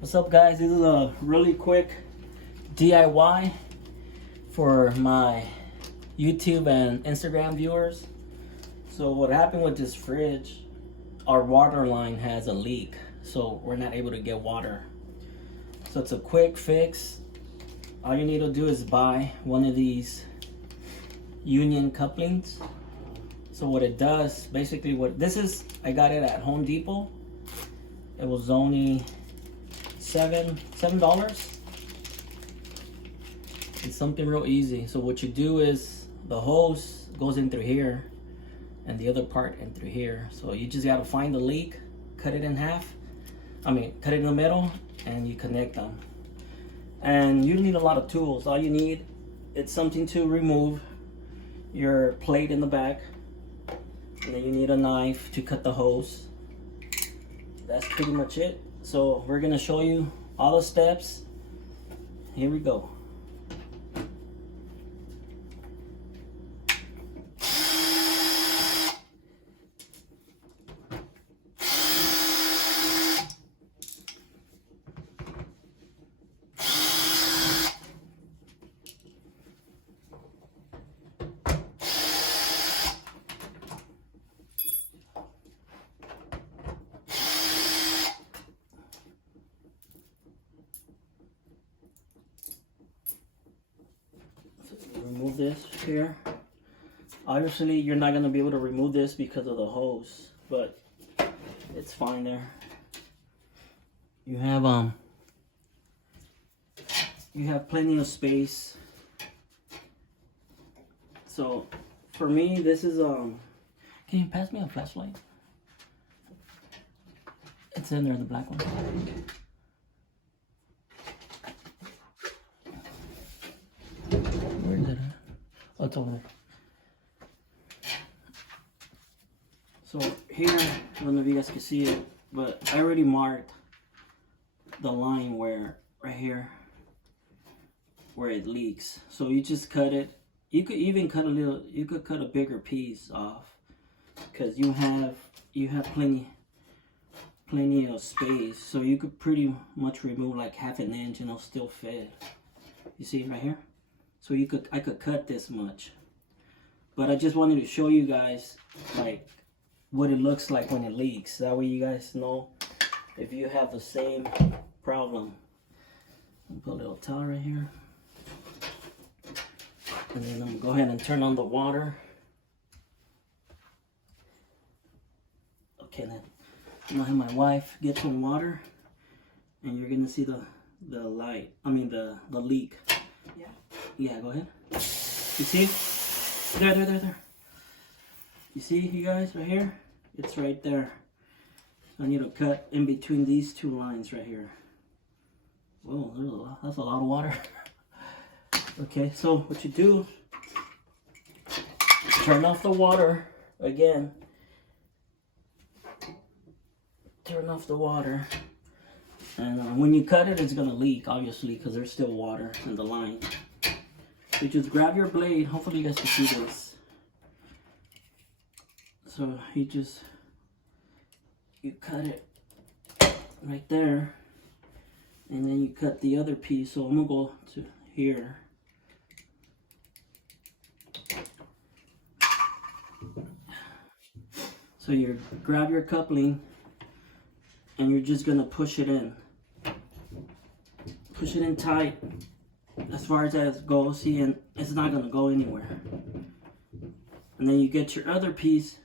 What's up, guys? This is a really quick DIY for my YouTube and Instagram viewers. So what happened with this fridge, our water line has a leak, so we're not able to get water. So it's a quick fix. All you need to do is buy one of these union couplings. So what it does, basically what this is, I got it at Home Depot. It was only $7. It's something real easy. So what you do is the hose goes in through here and the other part in through here. So you just gotta find the leak, cut it in half. Cut it in the middle, and you connect them. And you don't need a lot of tools. All you need is something to remove your plate in the back, and then you need a knife to cut the hose. That's pretty much it. So we're gonna show you all the steps. Here we go. Remove this here. Obviously you're not gonna be able to remove this because of the hose, but it's fine there. You have plenty of space. So for me, this is can you pass me a flashlight? It's in there, the black one. Where is it at? Oh, it's over there. So here, I don't know if you guys can see it, but I already marked the line where, right here, where it leaks. So you just cut it. You could even cut cut a bigger piece off, because you have plenty of space. So you could pretty much remove like half an inch and it'll still fit. You see right here? So I could cut this much. But I just wanted to show you guys like what it looks like when it leaks. That way you guys know if you have the same problem. Put a little towel right here. And then I'm gonna go ahead and turn on the water. Okay, then I'm gonna have my wife get some water, and you're gonna see the light. The leak. Yeah. Yeah, go ahead. You see? There. You see, you guys, right here? It's right there. So I need to cut in between these two lines right here. Whoa, that's a lot of water. Okay, so what you do, turn off the water again. Turn off the water. And when you cut it, it's gonna leak, obviously, because there's still water in the line. You just grab your blade. Hopefully you guys can see this. So you cut it right there, and then you cut the other piece. So I'm gonna go to here. So you grab your coupling, and you're just gonna push it in. Push it in tight as far as that goes. See, and it's not gonna go anywhere. And then you get your other piece,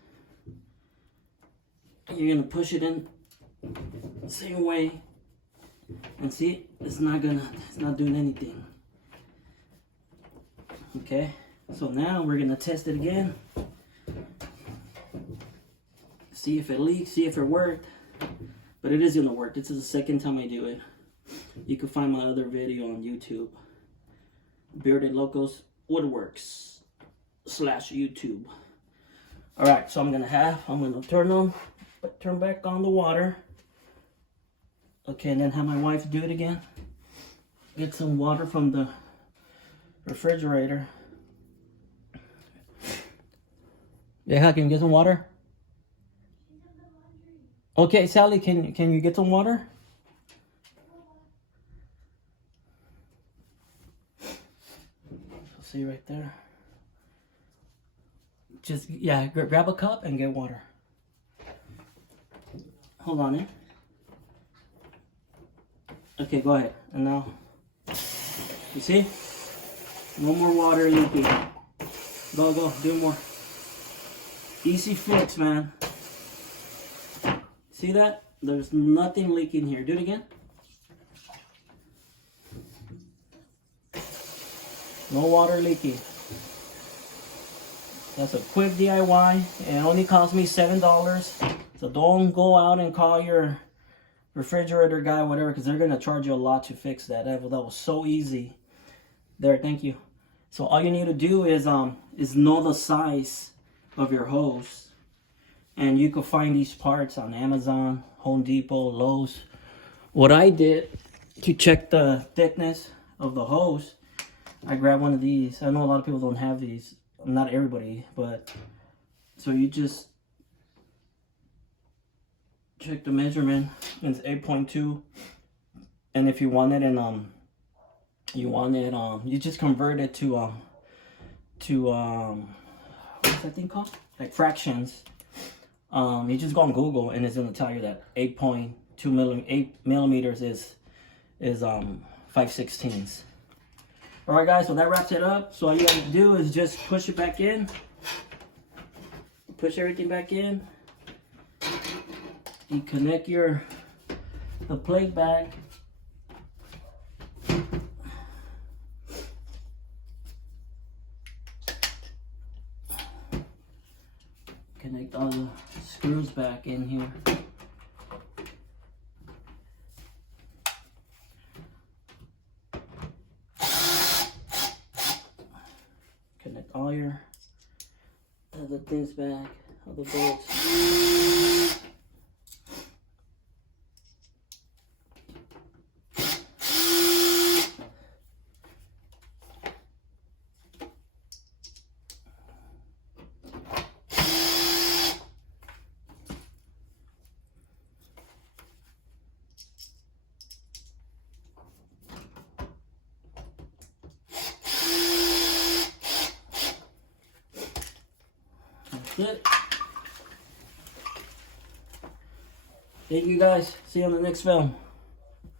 and you're gonna push it in the same way. And see, it's not doing anything. Okay, so now we're gonna test it again. See if it leaks, see if it worked. But it is gonna work. This is the second time I do it. You can find my other video on YouTube. Bearded Locos Woodworks /YouTube. Alright, so I'm gonna turn back on the water. Okay, and then have my wife do it again. Get some water from the refrigerator. Yeah, can you get some water? Okay, Sally, can you get some water? See right there. Just, yeah, grab a cup and get water. Hold on, eh? Okay, go ahead. And now, you see? No more water leaking. Go, do more. Easy fix, man. See that? There's nothing leaking here. Do it again. No water leaking. That's a quick DIY. It only cost me $7. So don't go out and call your refrigerator guy, whatever, because they're gonna charge you a lot to fix that. That was so easy. There, thank you. So all you need to do is know the size of your hose, and you can find these parts on Amazon, Home Depot, Lowe's. What I did to check the thickness of the hose, I grabbed one of these. I know a lot of people don't have these. Not everybody, but so you just check the measurement. It's 8.2, and if you want it in you just convert it to what's that thing called? Like fractions. You just go on Google and it's gonna tell you that 8 millimeters is 5/16. All right, guys. So that wraps it up. So all you gotta do is just push it back in. Push everything back in. You connect the plate back. Connect all the screws back in here. Connect all your other things back, all the bolts. That's it. Thank you guys. See you on the next film.